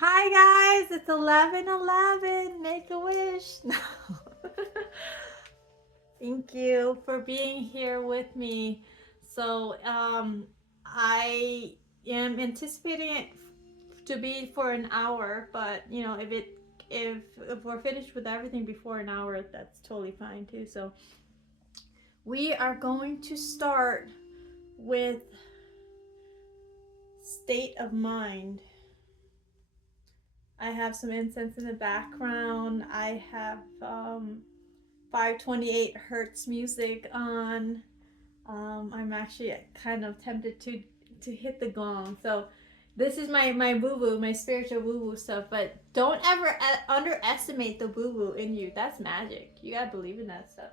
Hi guys, it's 11:11. Make a wish. No. Thank you for being here with me. I am anticipating it to be for an hour, but if we're finished with everything before an hour, that's totally fine too. So we are going to start with state of mind. I have some incense in the background. I have 528 hertz music on. I'm actually kind of tempted to hit the gong. So this is my woo woo, my spiritual woo woo stuff. But don't ever underestimate the woo woo in you. That's magic. You gotta believe in that stuff.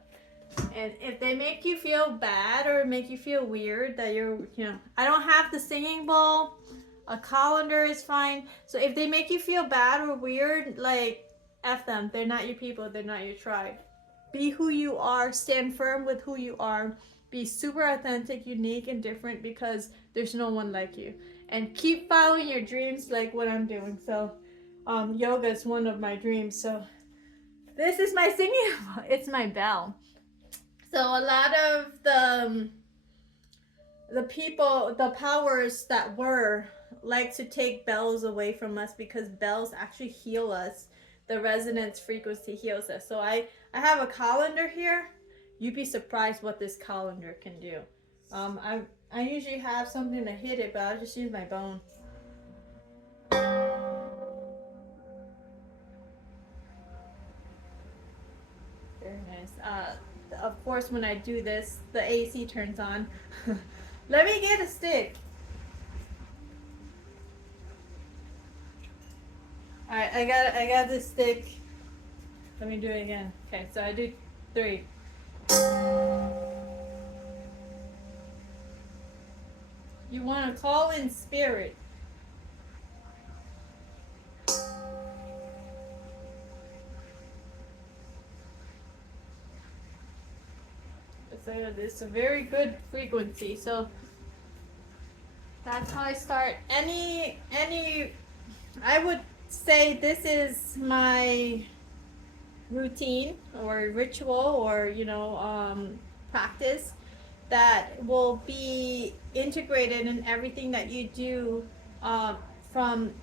And if they make you feel bad or make you feel weird that I don't have the singing bowl. A colander is fine. So if they make you feel bad or weird, like F them. They're not your people. They're not your tribe. Be who you are. Stand firm with who you are. Be super authentic, unique, and different because there's no one like you. And keep following your dreams like what I'm doing. So yoga is one of my dreams. So this is my singing. It's my bell. So a lot of the people, the powers that were, like to take bells away from us because bells actually heal us. The resonance frequency heals us. So I have a colander here. You'd be surprised what this colander can do. I usually have something to hit it, but I'll just use my bone. Very nice. Of course, when I do this, the AC turns on. Let me get a stick. All right, I got this stick. Let me do it again. Okay, so I do 3. You want to call in spirit. It's a very good frequency. So that's how I start. I would say this is my routine or ritual or practice that will be integrated in everything that you do from,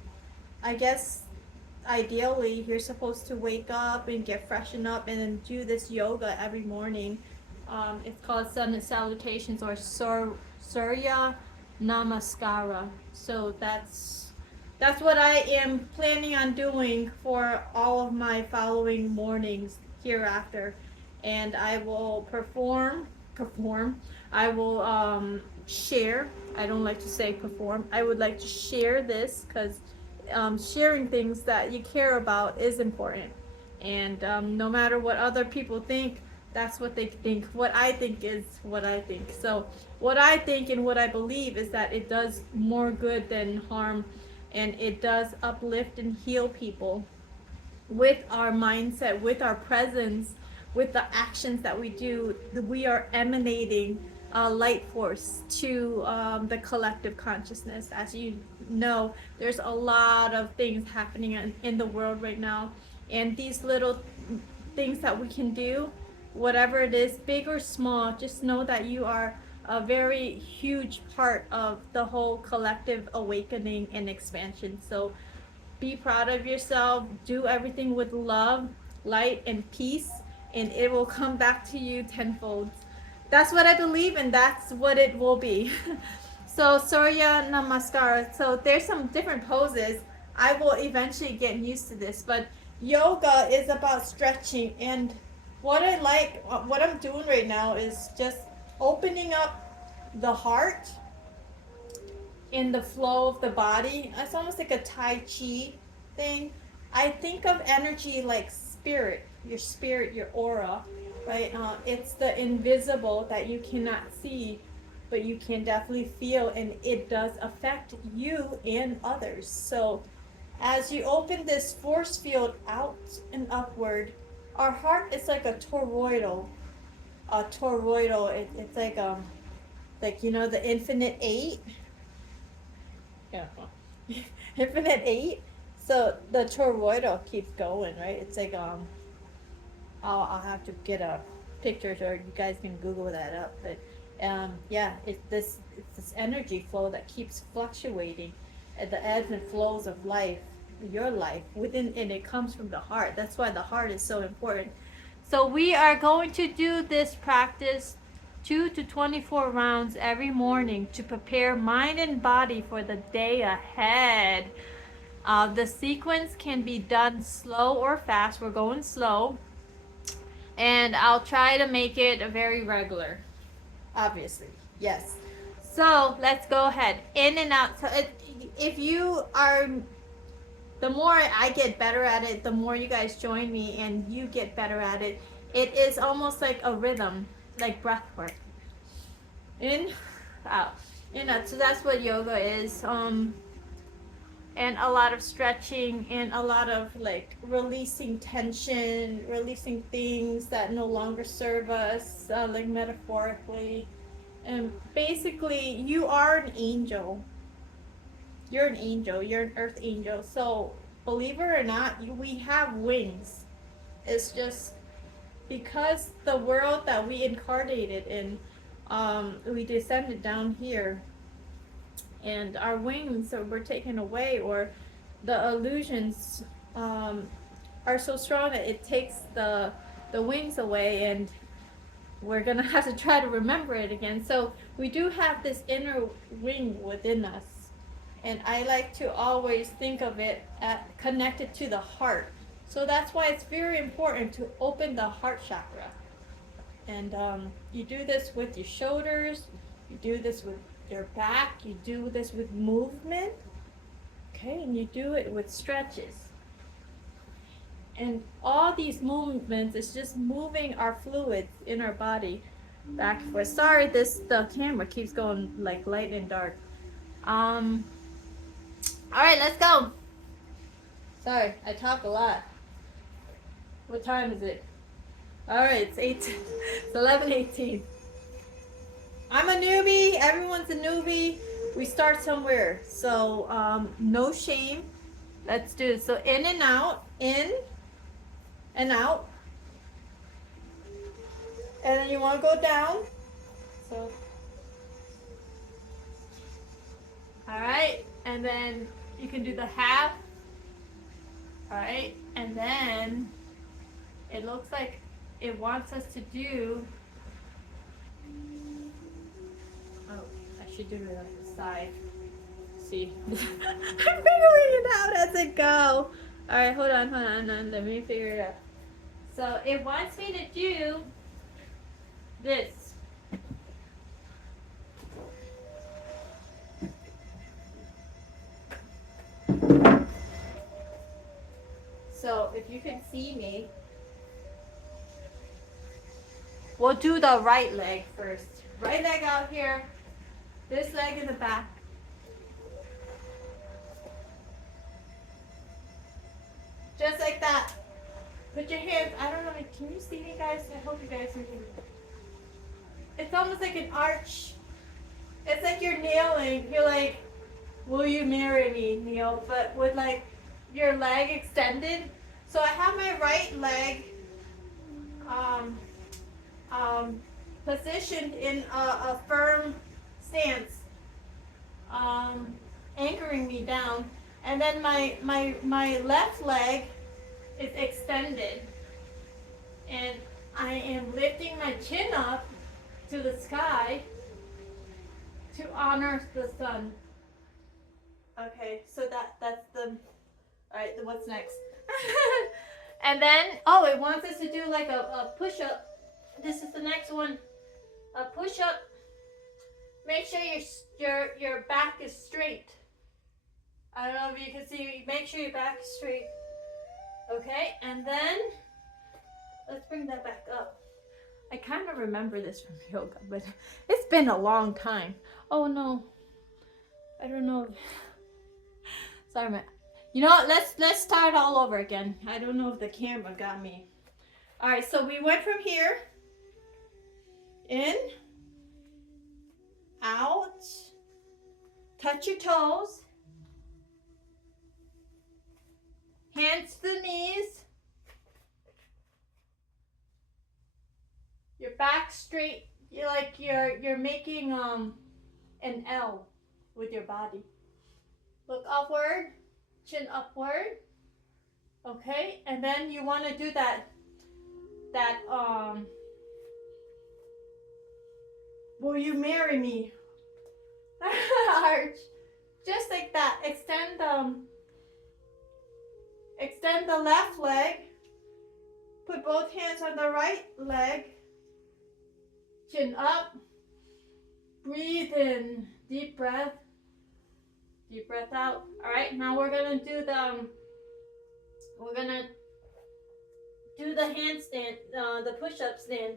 I guess, ideally you're supposed to wake up and get freshened up and then do this yoga every morning. It's called sun salutations or surya namaskara. So that's what I am planning on doing for all of my following mornings hereafter. And I will perform. I will share. I don't like to say perform. I would like to share this because sharing things that you care about is important. And no matter what other people think, that's what they think. What I think is what I think. So, what I think and what I believe is that it does more good than harm, and it does uplift and heal people with our mindset, with our presence, with the actions that we do. We are emanating a light force to the collective consciousness. As you know, there's a lot of things happening in the world right now, and these little things that we can do, whatever it is, big or small, just know that you are a very huge part of the whole collective awakening and expansion. So be proud of yourself. Do everything with love, light, and peace, and it will come back to you tenfold. That's what I believe, and that's what it will be. So, Surya Namaskara. So, there's some different poses. I will eventually get used to this, but yoga is about stretching. And what I'm doing right now is just opening up the heart in the flow of the body. It's almost like a Tai Chi thing. I think of energy like spirit, your aura, right? It's the invisible that you cannot see, but you can definitely feel, and it does affect you and others. So, as you open this force field out and upward, our heart is like a toroidal. A toroidal, it's like the infinite eight. Yeah. Infinite eight. So the toroidal keeps going, right? It's like I'll have to get a picture or you guys can Google that up. But yeah, it's this energy flow that keeps fluctuating, at the ebbs and flows of life, your life within, and it comes from the heart. That's why the heart is so important. So we are going to do this practice 2 to 24 rounds every morning to prepare mind and body for the day ahead. The sequence can be done slow or fast. We're going slow. And I'll try to make it very regular. Obviously, yes. So let's go ahead. In and out. So if you are, the more I get better at it, the more you guys join me and you get better at it. It is almost like a rhythm, like breath work. In, out, in, out. So that's what yoga is. And a lot of stretching and a lot of like releasing tension, releasing things that no longer serve us, like metaphorically. And basically, you are an angel. You're an angel. You're an earth angel. So, believe it or not, we have wings. It's just because the world that we incarnated in, we descended down here and our wings were taken away, or the illusions are so strong that it takes the wings away, and we're gonna have to try to remember it again. So we do have this inner wing within us, and I like to always think of it connected to the heart. So that's why it's very important to open the heart chakra. And you do this with your shoulders, you do this with your back, you do this with movement, okay, and you do it with stretches. And all these movements is just moving our fluids in our body back and forth. Sorry, the camera keeps going like light and dark. All right, let's go. Sorry, I talk a lot. What time is it? All right, it's 8. It's 11:18. I'm a newbie. Everyone's a newbie. We start somewhere, so no shame. Let's do it. So in and out, in and out, and then you want to go down. So, all right, and then you can do the half. All right, and then it looks like it wants us to do. Oh, I should do it on the side. See, I'm figuring it out as it go. All right, hold on. Let me figure it out. So it wants me to do this. So if you can see me, we'll do the right leg first. Right leg out here, this leg in the back. Just like that. Put your hands, I don't know, can you see me guys? I hope you guys can see me. It's almost like an arch. It's like you're kneeling. You're like, will you marry me, Neil? But with like your leg extended. So I have my right leg positioned in a firm stance, anchoring me down. And then my left leg is extended. And I am lifting my chin up to the sky to honor the sun. Okay, so that's the, all right, then what's next? And then, oh, it wants us to do like a push-up. This is the next one. A push-up. Make sure your back is straight. I don't know if you can see, make sure your back is straight. Okay, and then, let's bring that back up. I kind of remember this from yoga, but it's been a long time. Oh no, I don't know. Sorry, man. You know what? Let's start all over again. I don't know if the camera got me. All right, so we went from here, in, out, touch your toes, Hands to the knees. Your back straight. You're like you're making an L with your body. Look upward, chin upward. Okay, and then you want to do that will you marry me? Arch. Just like that. Extend the left leg. Put both hands on the right leg. Chin up. Breathe in. Deep breath. Deep breath out. Alright, now we're gonna do the handstand, the push-up stand.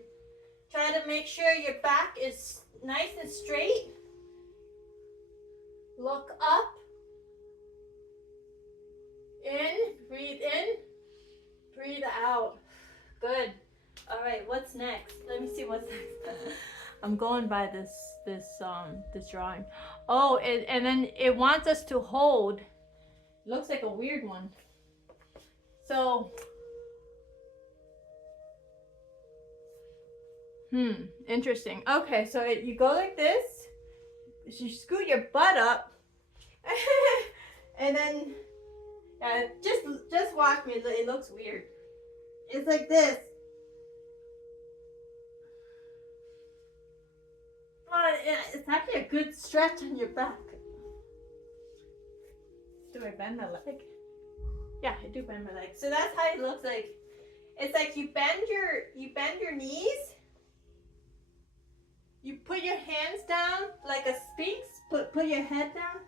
Try to make sure your back is nice and straight. Look up. In, breathe in, breathe out. Good. All right, what's next? Let me see what's next. I'm going by this drawing. Oh, and then it wants us to hold. Looks like a weird one. So, interesting. Okay, so you go like this. You scoot your butt up, and then just watch me. It looks weird. It's like this. But it's actually a good stretch on your back. Do I bend my leg? Yeah, I do bend my leg. So that's how it looks like. It's like you bend your knees. You put your hands down like a sphinx. Put your head down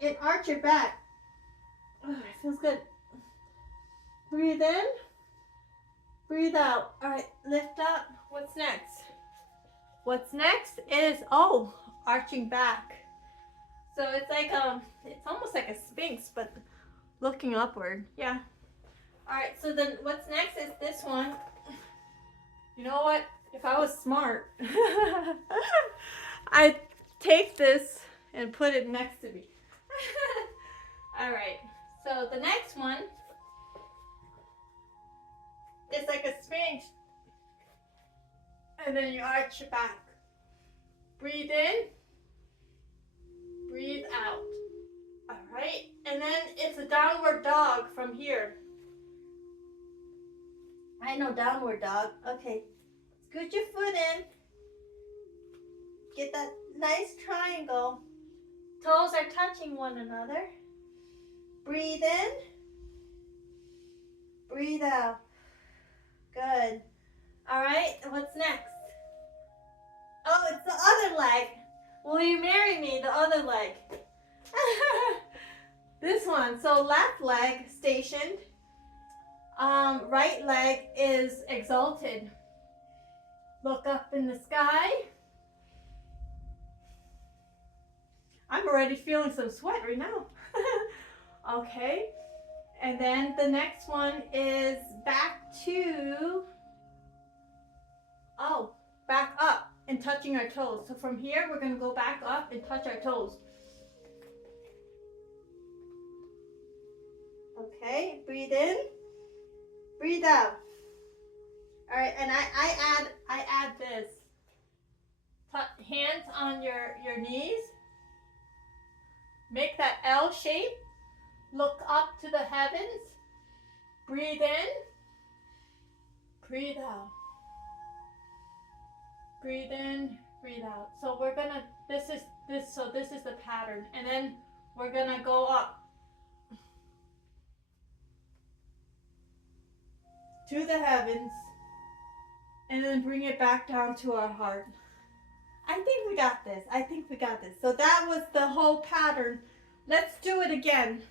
and arch your back. Oh, it feels good. Breathe in. Breathe out. All right, lift up. What's next? What's next is arching back. So it's like it's almost like a sphinx, but looking upward. Yeah. All right. So then what's next is this one. You know what? If I was smart, I'd take this and put it next to me. All right. So the next one is like a sphinx. And then you arch your back. Breathe in. Breathe out. All right. And then it's a downward dog from here. I know downward dog. Okay. Scoot your foot in. Get that nice triangle. Toes are touching one another. Breathe in. Breathe out. Good. All right, what's next? Oh, it's the other leg. Will you marry me? The other leg. This one. So left leg stationed. Right leg is exalted. Look up in the sky. I'm already feeling some sweat right now. Okay. And then the next one is back up and touching our toes. So from here, we're going to go back up and touch our toes. Okay, breathe in, breathe out. All right, and I add this. Hands on your knees. Make that L shape. Look up to the heavens. Breathe in. Breathe out. Breathe in, breathe out. So we're gonna, this is the pattern. And then we're gonna go up to the heavens and then bring it back down to our heart. I think we got this. I think we got this. So that was the whole pattern. Let's do it again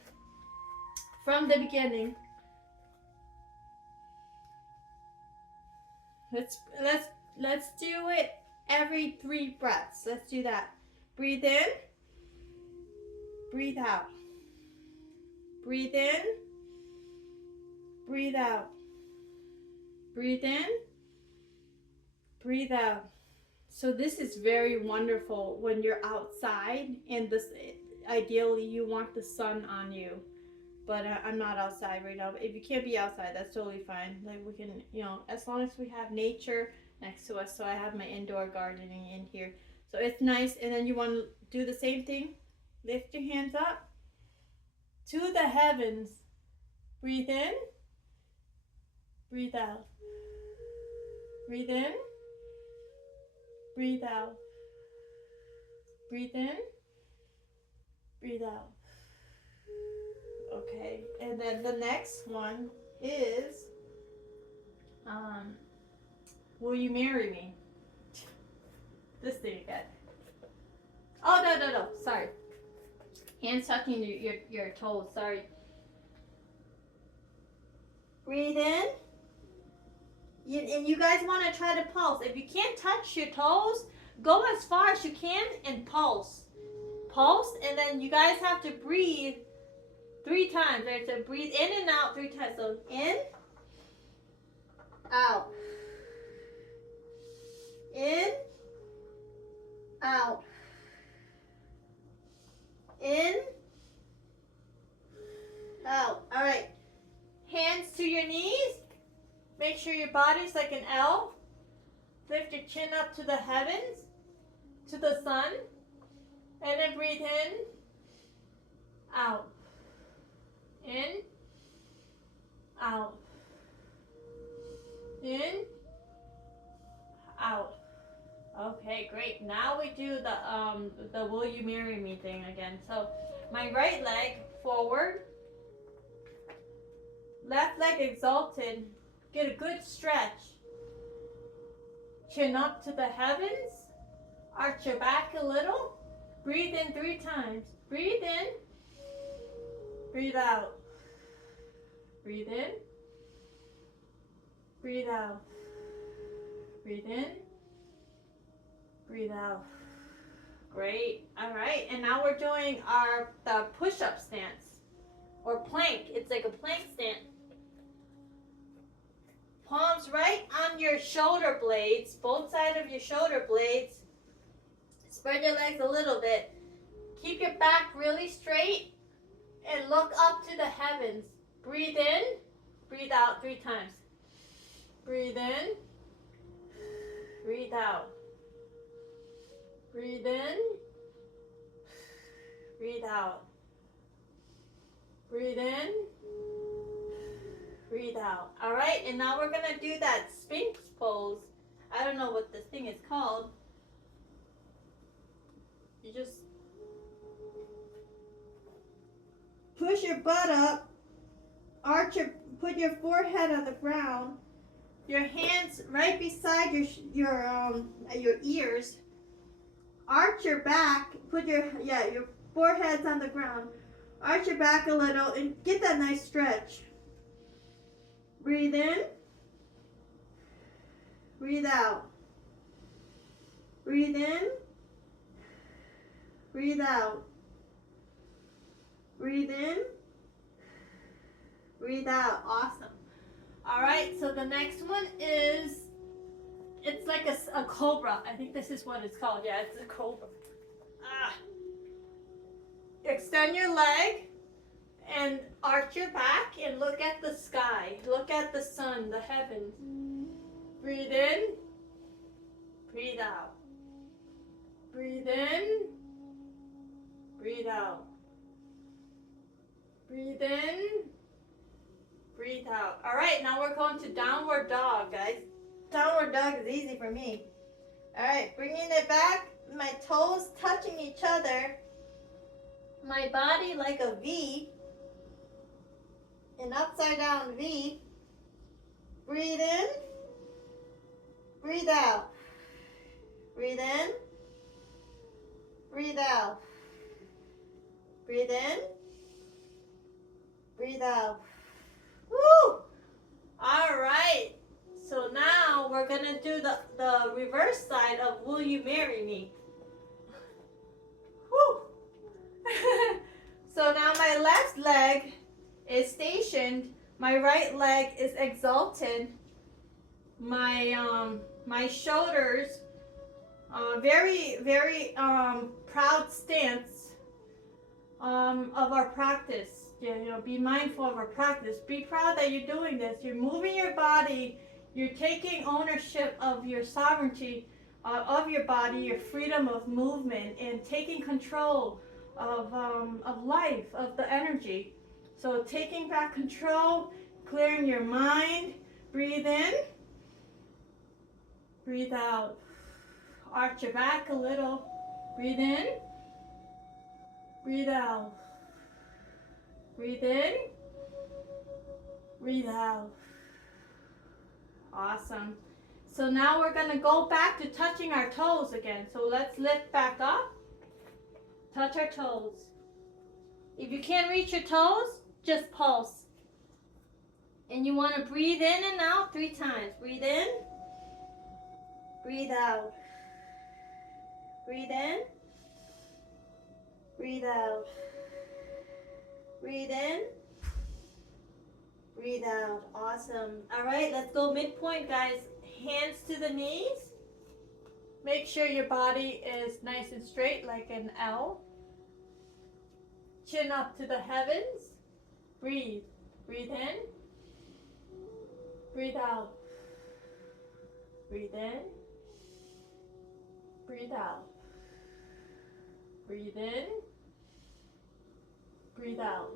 from the beginning. Let's do it every 3 breaths. Let's do that. Breathe in. Breathe out. Breathe in. Breathe out. Breathe in. Breathe out. So this is very wonderful when you're outside and this ideally you want the sun on you. but I'm not outside right now. But if you can't be outside, that's totally fine. Like we can, as long as we have nature next to us. So I have my indoor gardening in here, so it's nice. And then you want to do the same thing. Lift your hands up to the heavens. Breathe in, breathe out. Breathe in, breathe out. Breathe in, breathe out. Okay, and then the next one is, will you marry me? This thing again. Oh, no, sorry. Hands touching your toes, sorry. Breathe in. And you guys want to try to pulse. If you can't touch your toes, go as far as you can and pulse. Pulse, and then you guys have to breathe 3 times. Right? So breathe in and out 3 times. So in, out. In, out. In, out. All right. Hands to your knees. Make sure your body's like an L. Lift your chin up to the heavens, to the sun. And then breathe in, out. In, out. In, out. Okay, great. Now we do the will you marry me thing again. So my right leg forward, left leg exalted. Get a good stretch. Chin up to the heavens. Arch your back a little. Breathe in 3 times. Breathe in. Breathe out. Breathe in. Breathe out. Breathe in. Breathe out. Great. All right. And now we're doing the push-up stance or plank. It's like a plank stance. Palms right on your shoulder blades, both sides of your shoulder blades. Spread your legs a little bit. Keep your back really straight and look up to the heavens. Breathe in, breathe out 3 times. Breathe in, breathe out. Breathe in, breathe out. Breathe in, breathe out. All right, and now we're gonna do that Sphinx pose. I don't know what this thing is called. You just push your butt up, put your forehead on the ground, your hands right beside your ears. Arch your back, put your forehead's on the ground. Arch your back a little and get that nice stretch. Breathe in. Breathe out. Breathe in. Breathe out. Breathe in. Breathe out. Awesome. All right, so the next one is, it's like a cobra. I think this is what it's called. Yeah, it's a cobra. Extend your leg and arch your back and look at the sky. Look at the sun, the heavens. Breathe in. Breathe out. Breathe in. Breathe out. Breathe in. Breathe out. All right, now we're going to downward dog, guys. Downward dog is easy for me. All right, bringing it back. My toes touching each other. My body like a V. An upside down V. Breathe in. Breathe out. Breathe in. Breathe out. Breathe in. Breathe out. Woo! All right. So now we're going to do the reverse side of Will You Marry Me? Woo! So now my left leg is stationed. My right leg is exalted. My shoulders, very, very proud stance of our practice. Yeah, be mindful of our practice. Be proud that you're doing this. You're moving your body. You're taking ownership of your sovereignty of your body, your freedom of movement, and taking control of life, of the energy. So taking back control, clearing your mind. Breathe in. Breathe out. Arch your back a little. Breathe in. Breathe out. Breathe in. Breathe out. Awesome. So now we're going to go back to touching our toes again. So let's lift back up. Touch our toes. If you can't reach your toes, just pulse. And you want to breathe in and out 3 times. Breathe in. Breathe out. Breathe in. Breathe out. Breathe in. Breathe out. Awesome. All right, let's go midpoint, guys. Hands to the knees. Make sure your body is nice and straight like an L. Chin up to the heavens. Breathe. Breathe in. Breathe out. Breathe in. Breathe out. Breathe in. Breathe out.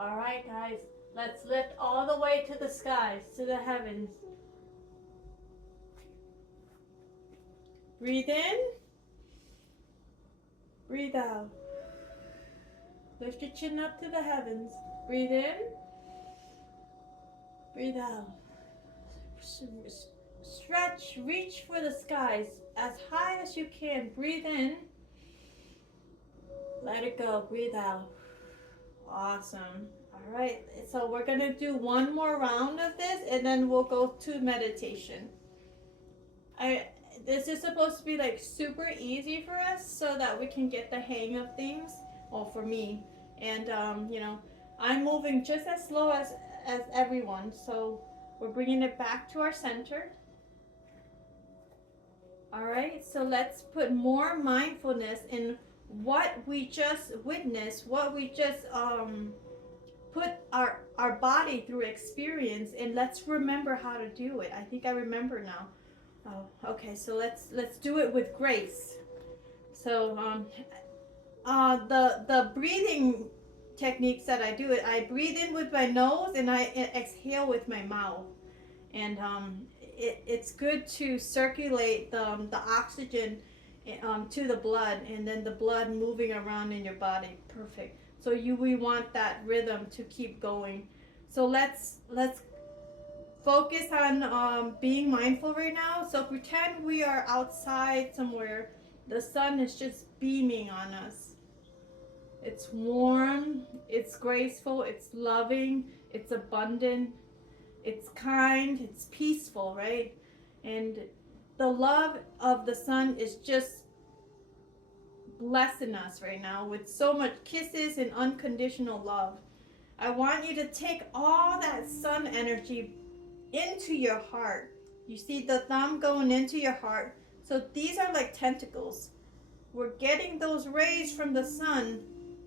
All right, guys. Let's lift all the way to the skies, to the heavens. Breathe in. Breathe out. Lift your chin up to the heavens. Breathe in. Breathe out. Stretch, reach for the skies as high as you can. Breathe in. Let it go. Breathe out. Awesome. All right. So we're going to do one more round of this and then we'll go to meditation. This is supposed to be like super easy for us so that we can get the hang of things. Well, for me. And, I'm moving just as slow as everyone. So we're bringing it back to our center. All right. So let's put more mindfulness in what we just witnessed, what we just put our body through experience, and let's remember how to do it. I think I remember now. Oh, okay, so let's do it with grace. So the breathing techniques that I do, I breathe in with my nose and I exhale with my mouth, and it's good to circulate the oxygen to the blood, and then the blood moving around in your body. Perfect. So we want that rhythm to keep going. So let's focus on being mindful right now. So pretend we are outside somewhere. The sun is just beaming on us. It's warm, it's graceful, it's loving, it's abundant, it's kind, it's peaceful, right? And the love of the sun is just blessing us right now with so much kisses and unconditional love. I want you to take all that sun energy into your heart. You see the thumb going into your heart. So these are like tentacles. We're getting those rays from the sun,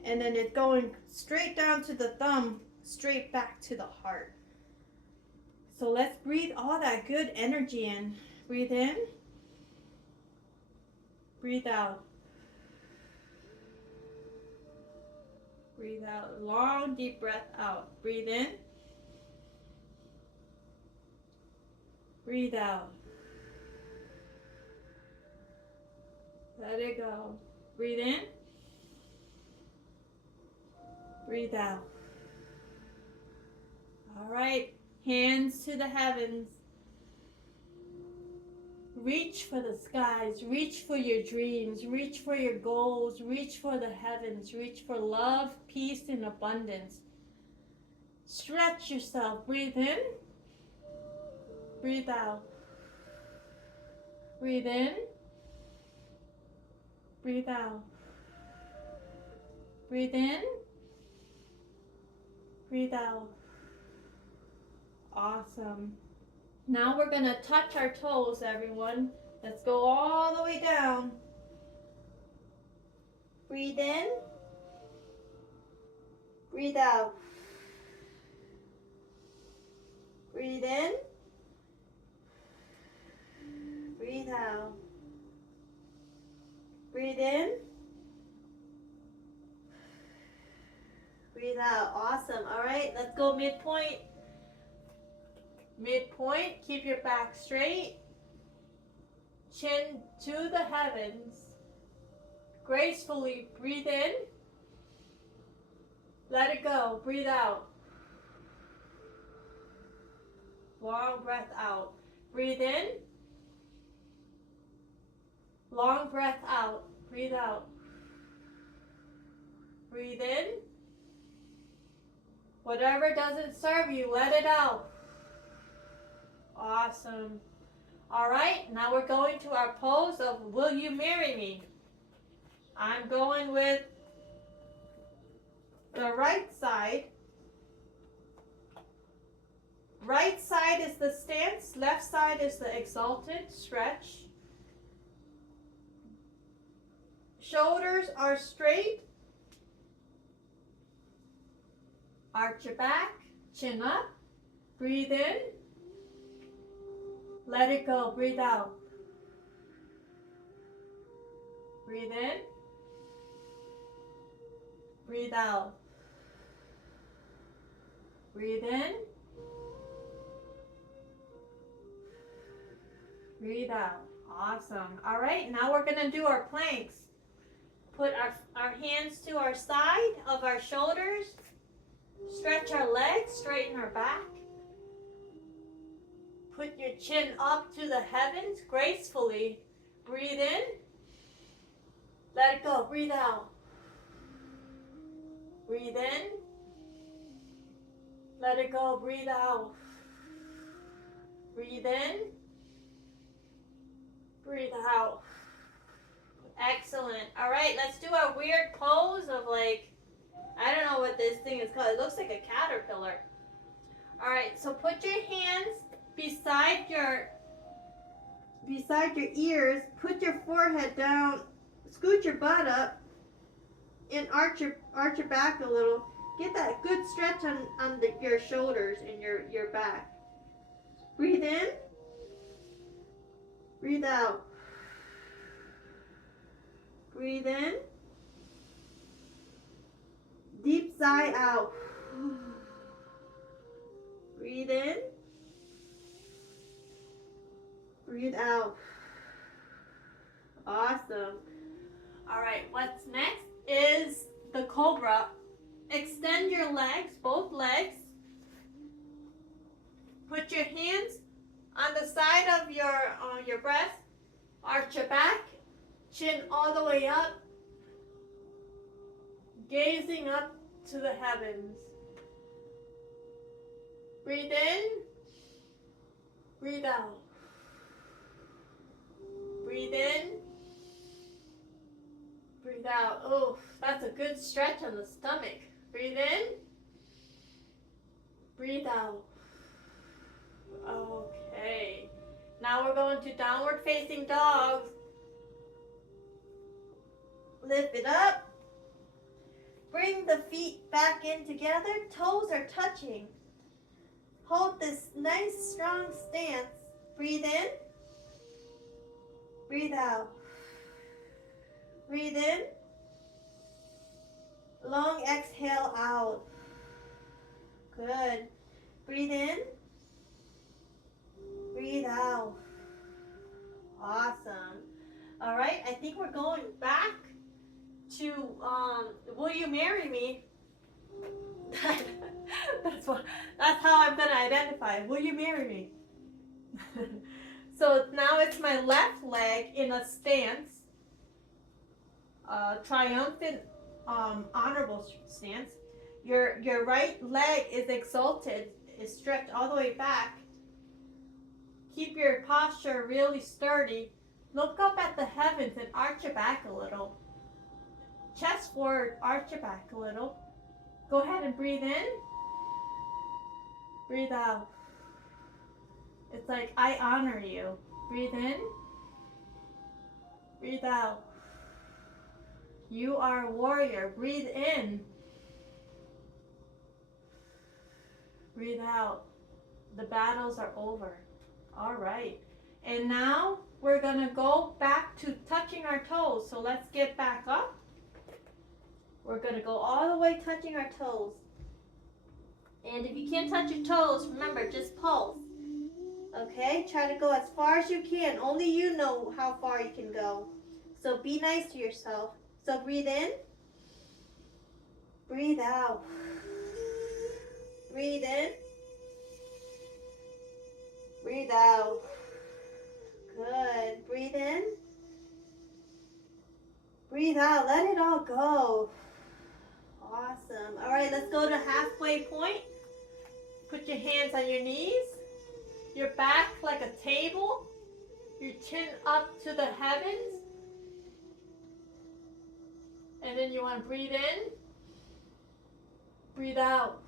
and then it's going straight down to the thumb, straight back to the heart. So let's breathe all that good energy in. Breathe in. Breathe out. Breathe out. Long, deep breath out. Breathe in. Breathe out. Let it go. Breathe in. Breathe out. All right. Hands to the heavens. Reach for the skies. Reach for your dreams. Reach for your goals. Reach for the heavens. Reach for love, peace, and abundance. Stretch yourself. Breathe in. Breathe out. Breathe in. Breathe out. Breathe in. Breathe out. Awesome. Now we're going to touch our toes, everyone. Let's go all the way down. Breathe in. Breathe out. Breathe in. Breathe out. Breathe in. Breathe out. Awesome. All right, let's go midpoint. Midpoint. Keep your back straight. Chin to the heavens. Gracefully breathe in. Let it go. Breathe out. Long breath out. Breathe in. Long breath out. Breathe out. Breathe in. Whatever doesn't serve you, let it out. Awesome. All right, now we're going to our pose of Will You Marry Me? I'm going with the right side. Right side is the stance, left side is the exalted stretch. Shoulders are straight. Arch your back, chin up. Breathe in. Let it go. Breathe out. Breathe in. Breathe out. Breathe in. Breathe out. Awesome. All right, now we're going to do our planks. Put our hands to our side of our shoulders. Stretch our legs, straighten our back. Put your chin up to the heavens gracefully. Breathe in. Let it go. Breathe out. Breathe in. Let it go. Breathe out. Breathe in. Breathe out. Excellent. All right, let's do a weird pose of like, I don't know what this thing is called. It looks like a caterpillar. All right, so put your hands beside your ears. Put your forehead down. Scoot your butt up and arch your back a little. Get that good stretch on your shoulders and your back. Breathe in. Breathe out. Breathe in. Deep sigh out. Breathe in. Breathe out. Awesome. All right, what's next is the cobra. Extend your legs, both legs. Put your hands on the side of your breast. Arch your back. Chin all the way up. Gazing up to the heavens. Breathe in. Breathe out. Breathe in. Breathe out. Oh, that's a good stretch on the stomach. Breathe in. Breathe out. Okay. Now we're going to downward facing dog. Lift it up. Bring the feet back in together. Toes are touching. Hold this nice strong stance. Breathe in. Breathe out. Breathe in. Long exhale out. Good. Breathe in. Breathe out. Awesome. All right, I think we're going back to Will You Marry Me? that's how I'm gonna identify. Will you marry me? So now it's my left leg in a stance, triumphant, honorable stance. Your right leg is exalted, is stretched all the way back. Keep your posture really sturdy. Look up at the heavens and arch your back a little. Chest forward, arch your back a little. Go ahead and breathe in. Breathe out. It's like, I honor you. Breathe in. Breathe out. You are a warrior. Breathe in. Breathe out. The battles are over. All right. And now we're going to go back to touching our toes. So let's get back up. We're going to go all the way touching our toes. And if you can't touch your toes, remember, just pulse. Okay? Try to go as far as you can. Only you know how far you can go. So be nice to yourself. So breathe in. Breathe out. Breathe in. Breathe out. Good. Breathe in. Breathe out. Let it all go. Awesome. All right, let's go to halfway point. Put your hands on your knees. Your back like a table. Your chin up to the heavens. And then you want to breathe in. Breathe out.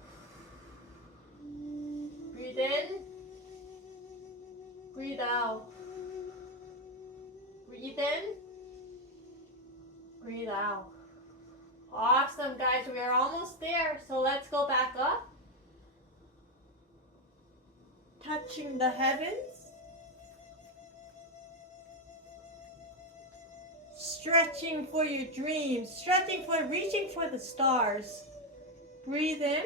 Breathe in. Breathe out. Breathe in. Breathe out. Awesome, guys. We are almost there. So let's go back up. Touching the heavens. Stretching for your dreams. Stretching for reaching for the stars. Breathe in.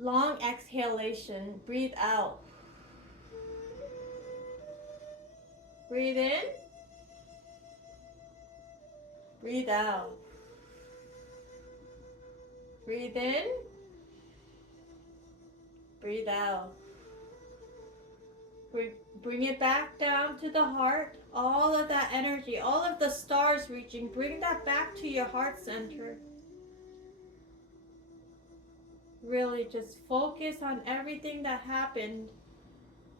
Long exhalation. Breathe out. Breathe in. Breathe out. Breathe in. Breathe out. Bring it back down to the heart. All of that energy, all of the stars reaching, bring that back to your heart center. Really just focus on everything that happened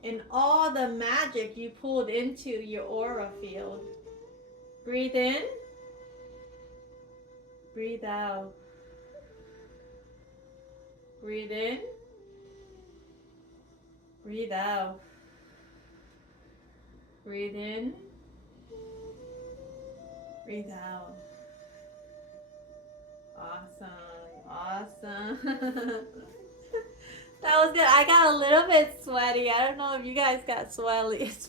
and all the magic you pulled into your aura field. Breathe in. Breathe out. Breathe in. Breathe out. Breathe in. Breathe out. Awesome. Awesome. That was good. I got a little bit sweaty. I don't know if you guys got sweaty. It's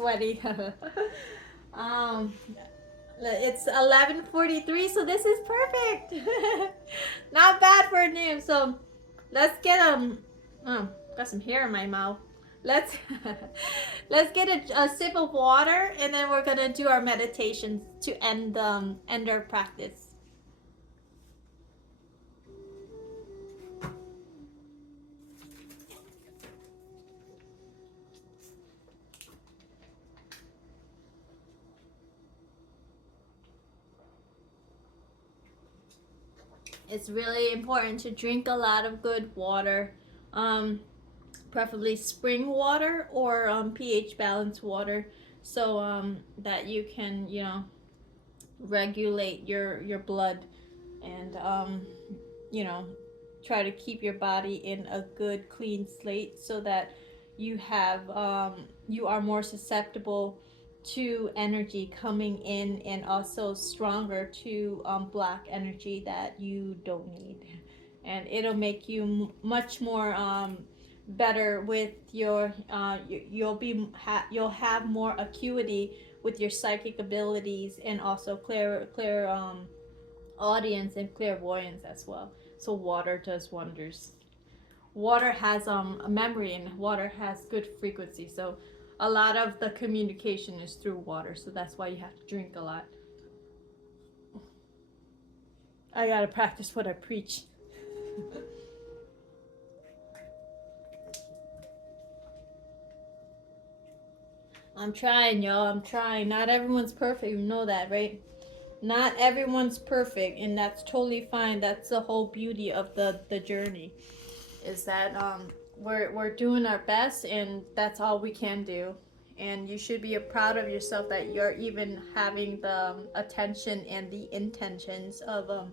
11:43, so this is perfect. Not bad for noon. So let's get got some hair in my mouth. Let's get a sip of water, and then we're gonna do our meditations to end our practice. It's really important to drink a lot of good water, preferably spring water or pH balanced water, so that you can, regulate your blood and try to keep your body in a good clean slate so that you are more susceptible to energy coming in and also stronger to black energy that you don't need, and it'll make you much more better with your you'll have more acuity with your psychic abilities and also clear audience and clairvoyance as well. So water does wonders. Water has a memory, and water has good frequency, so a lot of the communication is through water, so that's why you have to drink a lot. I gotta practice what I preach. I'm trying, y'all. I'm trying. Not everyone's perfect. You know that, right? Not everyone's perfect, and that's totally fine. That's the whole beauty of the journey, is that we're doing our best, and that's all we can do. And you should be proud of yourself that you're even having the attention and the intentions of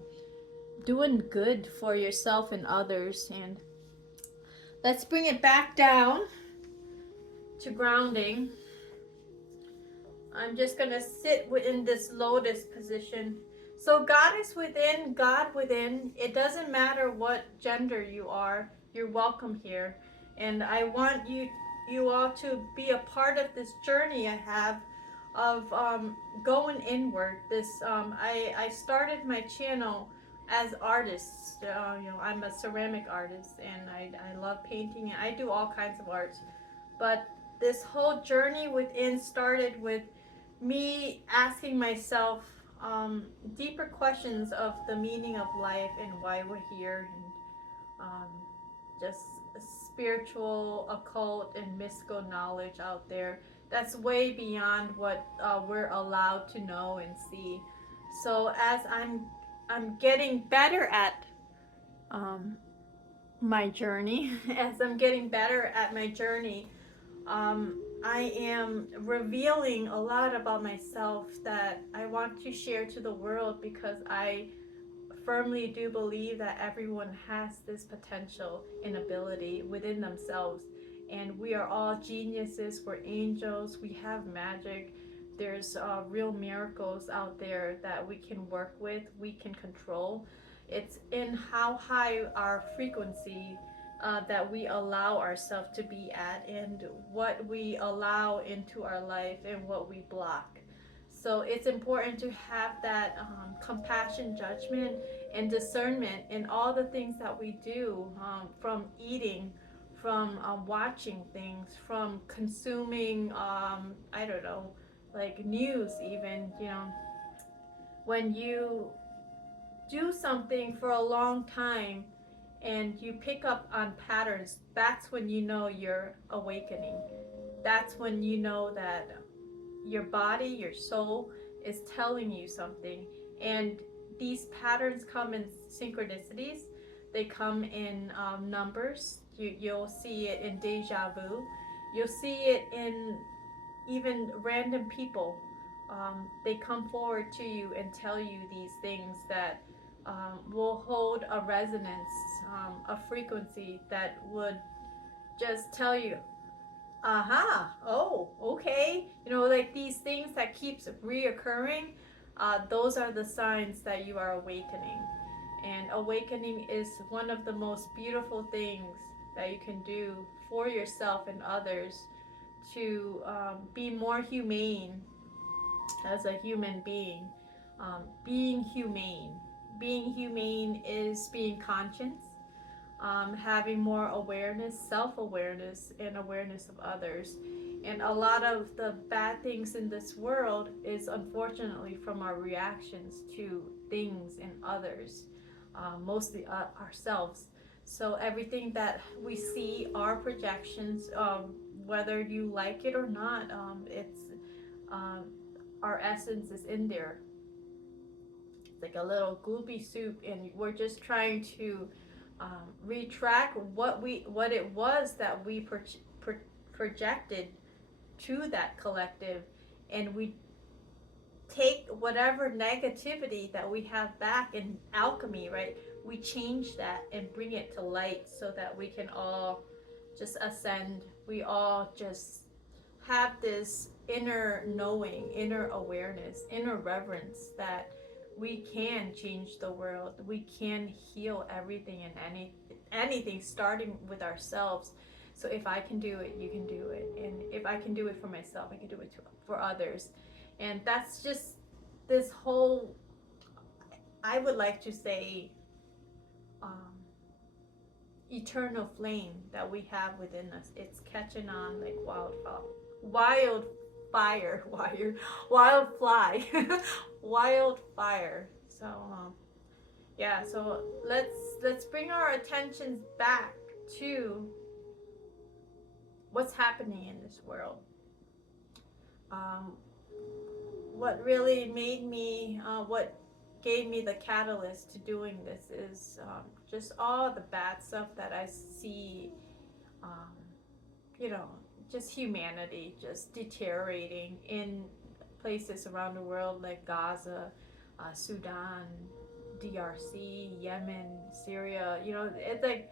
doing good for yourself and others. And let's bring it back down to grounding. I'm just gonna sit in this lotus position. So God is within, God within. It doesn't matter what gender you are. You're welcome here. And I want you all to be a part of this journey I have of going inward. I started my channel as artists. I'm a ceramic artist and I love painting and I do all kinds of arts. But this whole journey within started with me asking myself deeper questions of the meaning of life and why we're here, and um, just spiritual, occult, and mystical knowledge out there that's way beyond what we're allowed to know and see. So as I'm getting better at um, my journey, as I'm getting better at my journey, I am revealing a lot about myself that I want to share to the world because I firmly do believe that everyone has this potential and ability within themselves. And we are all geniuses, we're angels, we have magic. There's real miracles out there that we can work with, we can control. It's in how high our frequency that we allow ourselves to be at, and what we allow into our life and what we block. So it's important to have that compassion, judgment, and discernment in all the things that we do, from eating, from watching things, from consuming, I don't know, like news, even. When you do something for a long time and you pick up on patterns, that's when you know you're awakening. That's when you know that your body, your soul is telling you something. And these patterns come in synchronicities, they come in numbers. You'll see it in deja vu, you'll see it in even random people. They come forward to you and tell you these things that will hold a resonance, a frequency that would just tell you, aha, oh, okay. Like these things that keeps reoccurring, those are the signs that you are awakening. And awakening is one of the most beautiful things that you can do for yourself and others to be more humane as a human being. Being humane. Being humane is being conscious, having more awareness, self awareness, and awareness of others. And a lot of the bad things in this world is unfortunately from our reactions to things and others, mostly ourselves. So everything that we see are projections, whether you like it or not. It's um, our essence is in there. It's like a little gloopy soup, and we're just trying to retract what it was that we projected to that collective, and we take whatever negativity that we have back in alchemy, right? We change that and bring it to light so that we can all just ascend. We all just have this inner knowing, inner awareness, inner reverence that we can change the world. We can heal everything and anything, starting with ourselves. So if I can do it, you can do it. And if I can do it for myself, I can do it for others. And that's just this whole, I would like to say, um, eternal flame that we have within us. It's catching on like wildfire, wildfly, wildfire. So yeah, so let's bring our attentions back to what's happening in this world. Um, what really made me, what gave me the catalyst to doing this is just all the bad stuff that I see, um, you know, just humanity just deteriorating in places around the world like Gaza, Sudan, DRC, Yemen, Syria. It's like,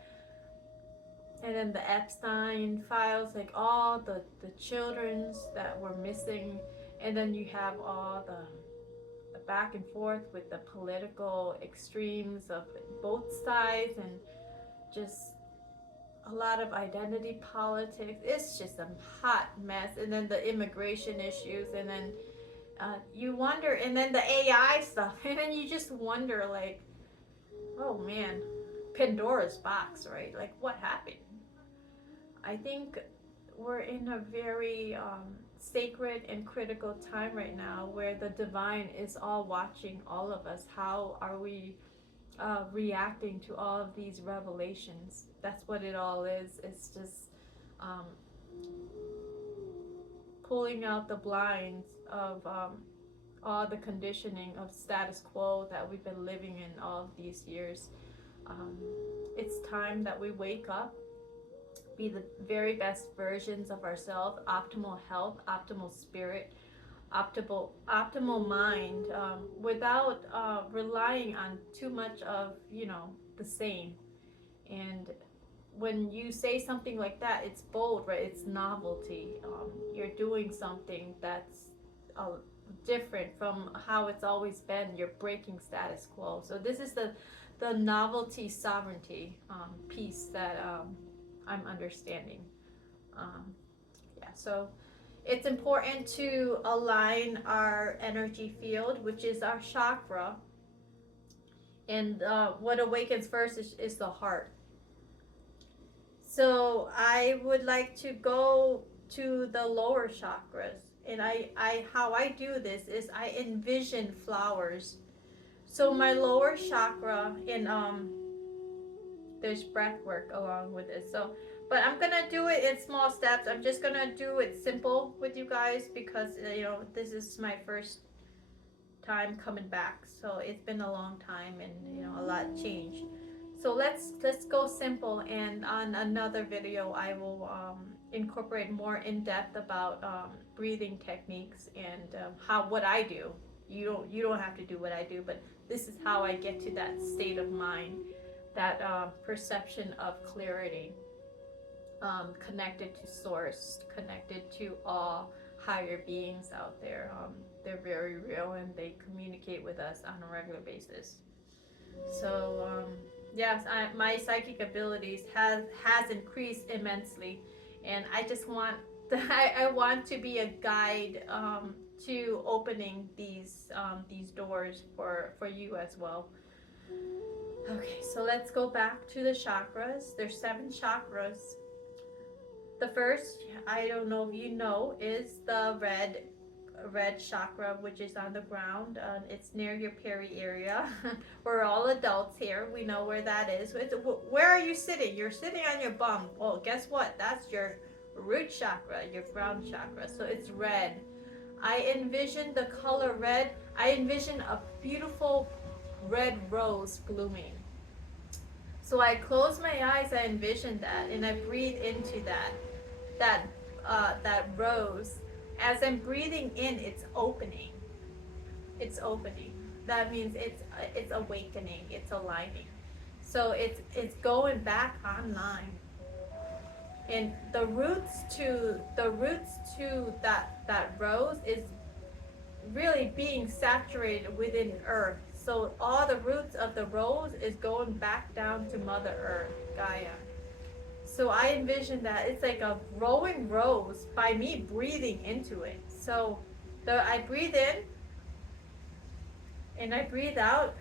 and then the Epstein files, like all the children's that were missing, and then you have all the back and forth with the political extremes of both sides, and just a lot of identity politics. It's just a hot mess. And then the immigration issues, and then you wonder, and then the AI stuff, and then you just wonder, like, oh man, Pandora's box, right? Like, what happened? I think we're in a very sacred and critical time right now where the divine is all watching all of us. How are we reacting to all of these revelations? That's what it all is. It's just um, pulling out the blinds of all the conditioning of status quo that we've been living in all of these years. Um, it's time that we wake up, be the very best versions of ourselves, optimal health, optimal spirit, optimal mind, without relying on too much of, the same. And when you say something like that, it's bold, right? It's novelty. You're doing something that's different from how it's always been. You're breaking status quo. So this is the novelty sovereignty piece that I'm understanding. Yeah, so it's important to align our energy field, which is our chakra. And what awakens first is the heart. So I would like to go to the lower chakras. And how I do this is I envision flowers. So my lower chakra, and there's breath work along with it. So, but I'm gonna do it in small steps. I'm just gonna do it simple with you guys because this is my first time coming back. So it's been a long time, and a lot changed. So let's go simple, and on another video I will incorporate more in depth about breathing techniques and what I do. You don't have to do what I do, but this is how I get to that state of mind, that perception of clarity, connected to source, connected to all higher beings out there. They're very real, and they communicate with us on a regular basis. So yes, my psychic abilities has increased immensely, and I just want I want to be a guide to opening these doors for you as well. Okay, so let's go back to the chakras. There's 7 chakras. The first, I don't know if you know, is the red chakra, which is on the ground. It's near your peri area. We're all adults here. We know where that is. Where are you sitting? You're sitting on your bum. Well, guess what? That's your root chakra, your ground chakra. So it's red. I envision the color red. I envision a beautiful red rose blooming. So I close my eyes, I envision that, and I breathe into that rose. As I'm breathing in, it's opening. It's opening. That means it's awakening. It's aligning. So it's going back online. And the roots to that rose is really being saturated within earth. So all the roots of the rose is going back down to Mother Earth, Gaia. So I envision that it's like a growing rose by me breathing into it. So I breathe in and I breathe out,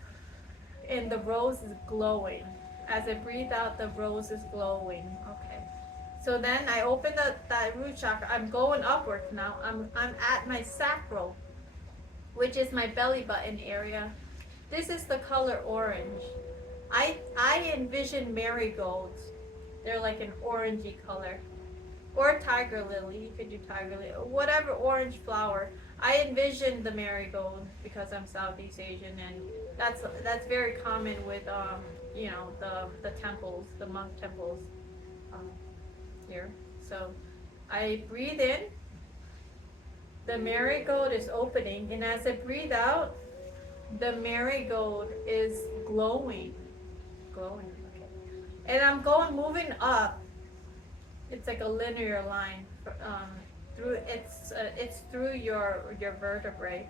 and the rose is glowing. As I breathe out, the rose is glowing. Okay. So then I open that root chakra. I'm going upward now. I'm at my sacral, which is my belly button area. This is the color orange. I envision marigolds. They're like an orangey color. Or tiger lily. You could do tiger lily. Whatever orange flower. I envision the marigold because I'm Southeast Asian, and that's very common with the temples, the monk temples here. So I breathe in. The marigold is opening, and as I breathe out, the marigold is glowing. Okay. And I'm moving up. It's like a linear line through it's through your vertebrae.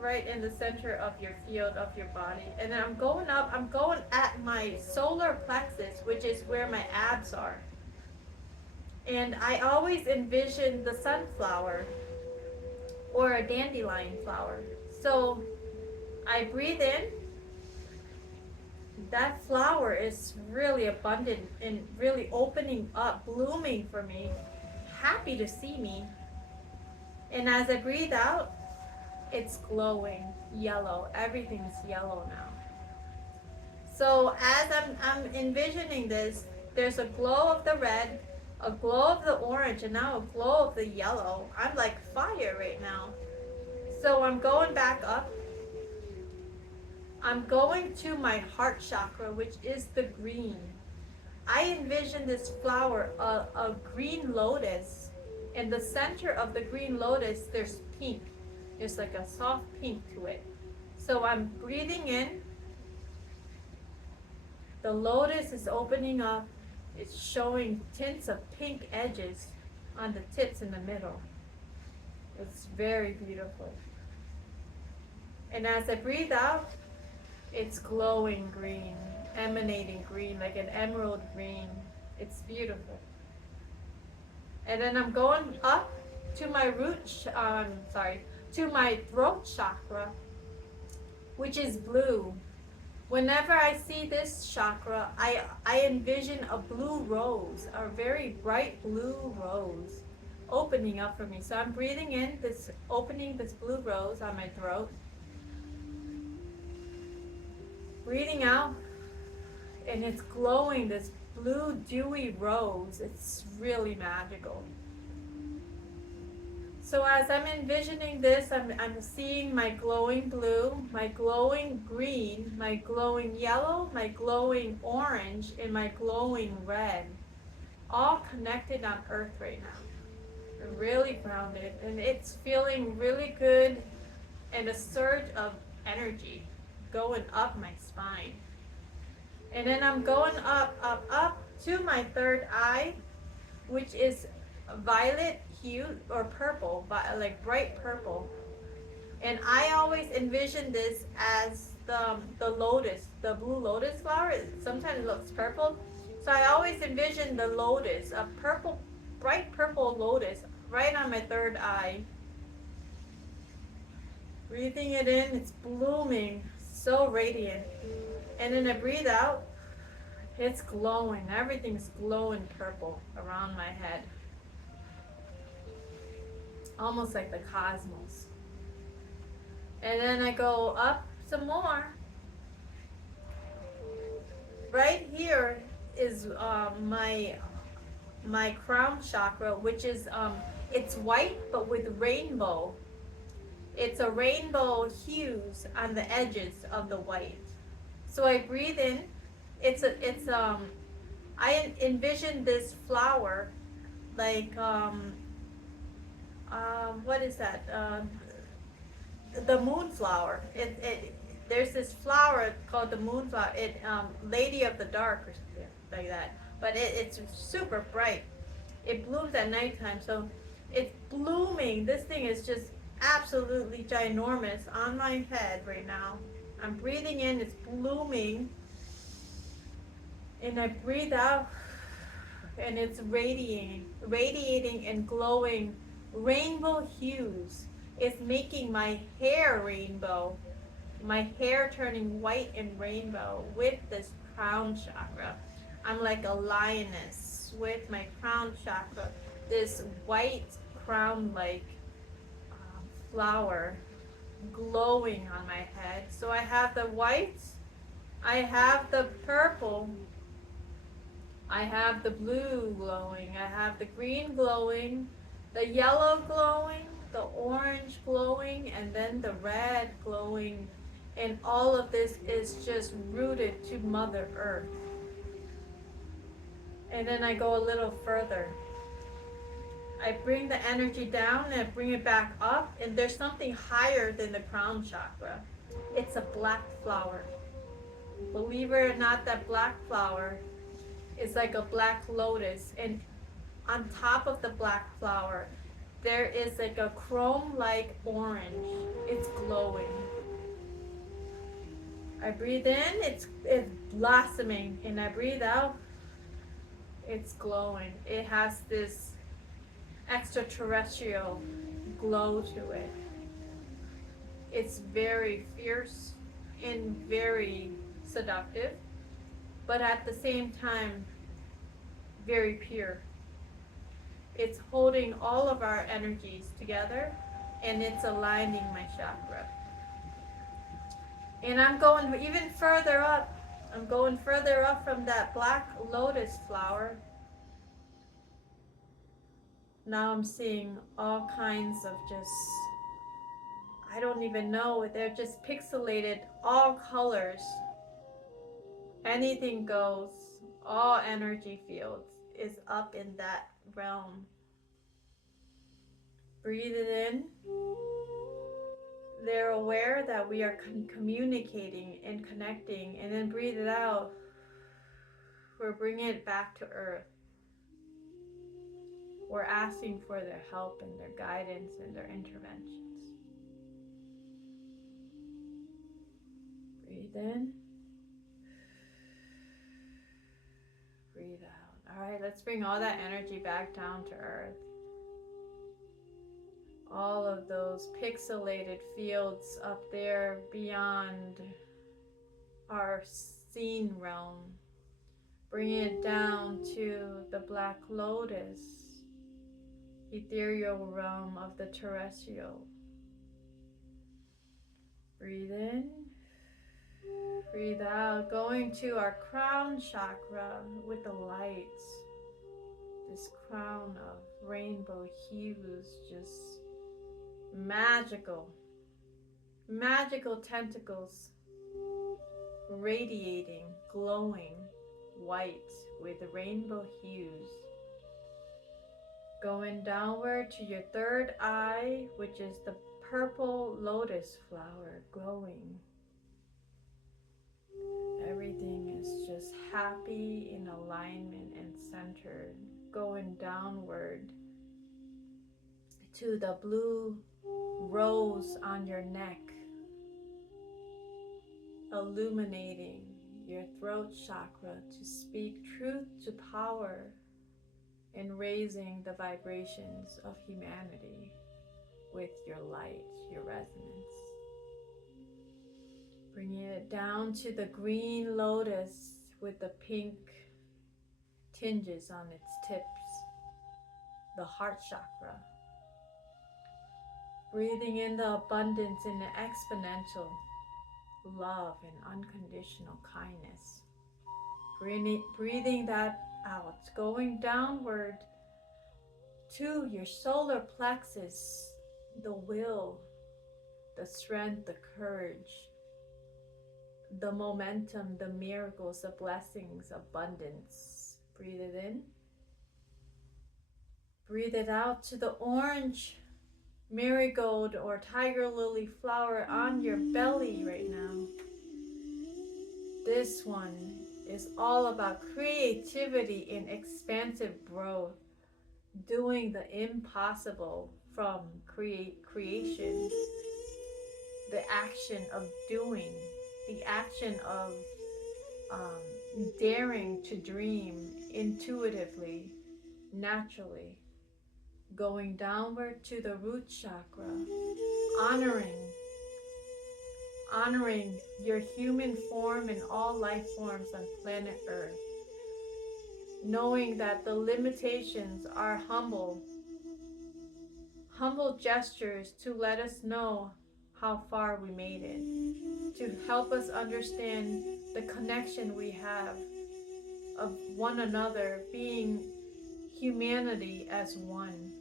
right in the center of your field of your body. And then I'm going at my solar plexus, which is where my abs are. And I always envision the sunflower or a dandelion flower. So I breathe in. That flower is really abundant and really opening up, blooming for me, happy to see me. And as I breathe out, it's glowing yellow. Everything's yellow now. So as I'm envisioning this, there's a glow of the red, a glow of the orange, and now a glow of the yellow. I'm like fire right now. So I'm going back up. I'm going to my heart chakra, which is the green. I envision this flower, a green lotus. In the center of the green lotus, there's pink. There's like a soft pink to it. So I'm breathing in. The lotus is opening up. It's showing tints of pink edges on the tips in the middle. It's very beautiful. And as I breathe out, it's glowing green, emanating green, like an emerald green. It's beautiful. And then I'm going up to my to my throat chakra, which is blue. Whenever I see this chakra, I envision a blue rose, a very bright blue rose opening up for me. So I'm breathing in this, opening this blue rose on my throat. Breathing out, and it's glowing, this blue dewy rose. It's really magical. So as I'm envisioning this, I'm seeing my glowing blue, my glowing green, my glowing yellow, my glowing orange, and my glowing red, all connected on earth right now. I'm really grounded, and it's feeling really good, and a surge of energy going up my spine. And then I'm going up to my third eye, which is violet hue or purple, like bright purple. And I always envision this as the lotus, the blue lotus flower. Sometimes it looks purple. So I always envision the lotus, a purple, bright purple lotus right on my third eye. Breathing it in, it's blooming, so radiant. And then I breathe out, it's glowing. Everything's glowing purple around my head. Almost like the cosmos. And then I go up some more. Right here is my crown chakra, which is it's white but with rainbow. It's a rainbow hues on the edges of the white. So I breathe in. I envision this flower like what is that? The moonflower. There's this flower called the moonflower. Lady of the Dark or something like that. But it's super bright. It blooms at nighttime, so it's blooming. This thing is just absolutely ginormous on my head right now. I'm breathing in. It's blooming, and I breathe out, and it's radiating and glowing rainbow hues. It's making my hair rainbow, my hair turning white and rainbow with this crown chakra. I'm like a lioness with my crown chakra, this white crown-like flower glowing on my head. So I have the white, I have the purple, I have the blue glowing, I have the green glowing, the yellow glowing, the orange glowing, and then the red glowing. And all of this is just rooted to Mother Earth. And then I go a little further. I bring the energy down and I bring it back up, and there's something higher than the crown chakra. It's a black flower. Believe it or not, that black flower is like a black lotus, and on top of the black flower there is like a chrome-like orange. It's glowing. I breathe in, it's blossoming, and I breathe out, it's glowing. It has this extraterrestrial glow to it. It's very fierce and very seductive, but at the same time, very pure. It's holding all of our energies together, and it's aligning my chakra. And I'm going even further up. I'm going further up from that black lotus flower. Now I'm seeing all kinds of just, I don't even know, they're just pixelated, all colors. Anything goes, all energy fields is up in that realm. Breathe it in. They're aware that we are communicating and connecting, and then breathe it out. We're bringing it back to earth. We're asking for their help and their guidance and their interventions. Breathe in. Breathe out. All right, let's bring all that energy back down to earth. All of those pixelated fields up there beyond our seen realm. Bring it down to the black lotus, ethereal realm of the terrestrial. Breathe in, breathe out, going to our crown chakra with the lights. This crown of rainbow hues, just magical, magical tentacles radiating, glowing white with rainbow hues. Going downward to your third eye, which is the purple lotus flower growing. Everything is just happy, in alignment and centered. Going downward to the blue rose on your neck, illuminating your throat chakra to speak truth to power and raising the vibrations of humanity with your light, your resonance. Bringing it down to the green lotus with the pink tinges on its tips, the heart chakra. Breathing in the abundance and the exponential love and unconditional kindness. Breathing that out, going downward to your solar plexus, the will, the strength, the courage, the momentum, the miracles, the blessings, abundance. Breathe it in. Breathe it out to the orange marigold or tiger lily flower on your belly right now. This one is all about creativity and expansive growth, doing the impossible from creation, the action of doing, the action of daring to dream intuitively, naturally. Going downward to the root chakra, honoring your human form and all life forms on planet Earth, knowing that the limitations are humble gestures to let us know how far we made it, to help us understand the connection we have of one another, being humanity as one,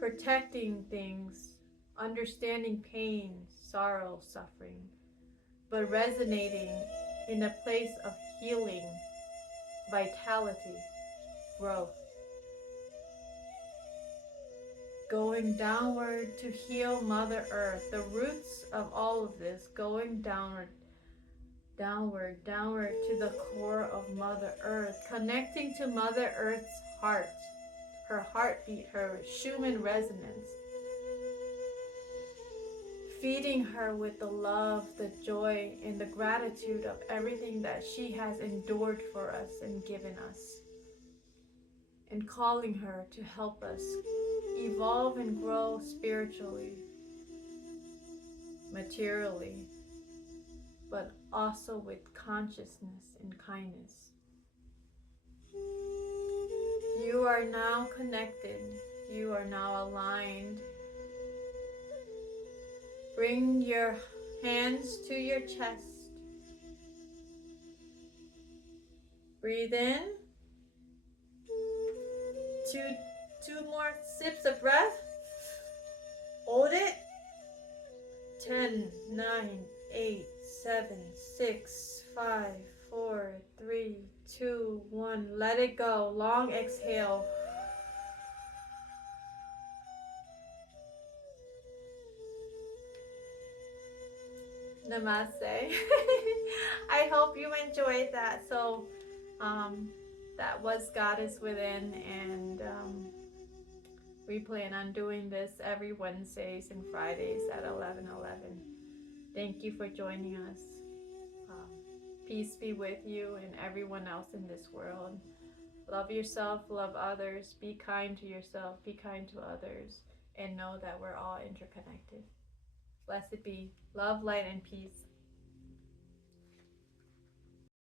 protecting things, understanding pain, sorrow, suffering, but resonating in a place of healing, vitality, growth. Going downward to heal Mother Earth, the roots of all of this, going downward to the core of Mother Earth, connecting to Mother Earth's heart, her heartbeat, her Schumann resonance. Feeding her with the love, the joy, and the gratitude of everything that she has endured for us and given us. And calling her to help us evolve and grow spiritually, materially, but also with consciousness and kindness. You are now connected. You are now aligned. Bring your hands to your chest. Breathe in. Two more sips of breath. Hold it. 10, 9, 8, 7, 6, 5, 4, 3, 2, 1. Let it go. Long exhale. Namaste. I hope you enjoyed that. So, that was Goddess Within, and we plan on doing this every Wednesdays and Fridays at 11:11. Thank you for joining us. Peace be with you and everyone else in this world. Love yourself, love others, be kind to yourself, be kind to others, and know that we're all interconnected. Blessed be. Love, light, and peace.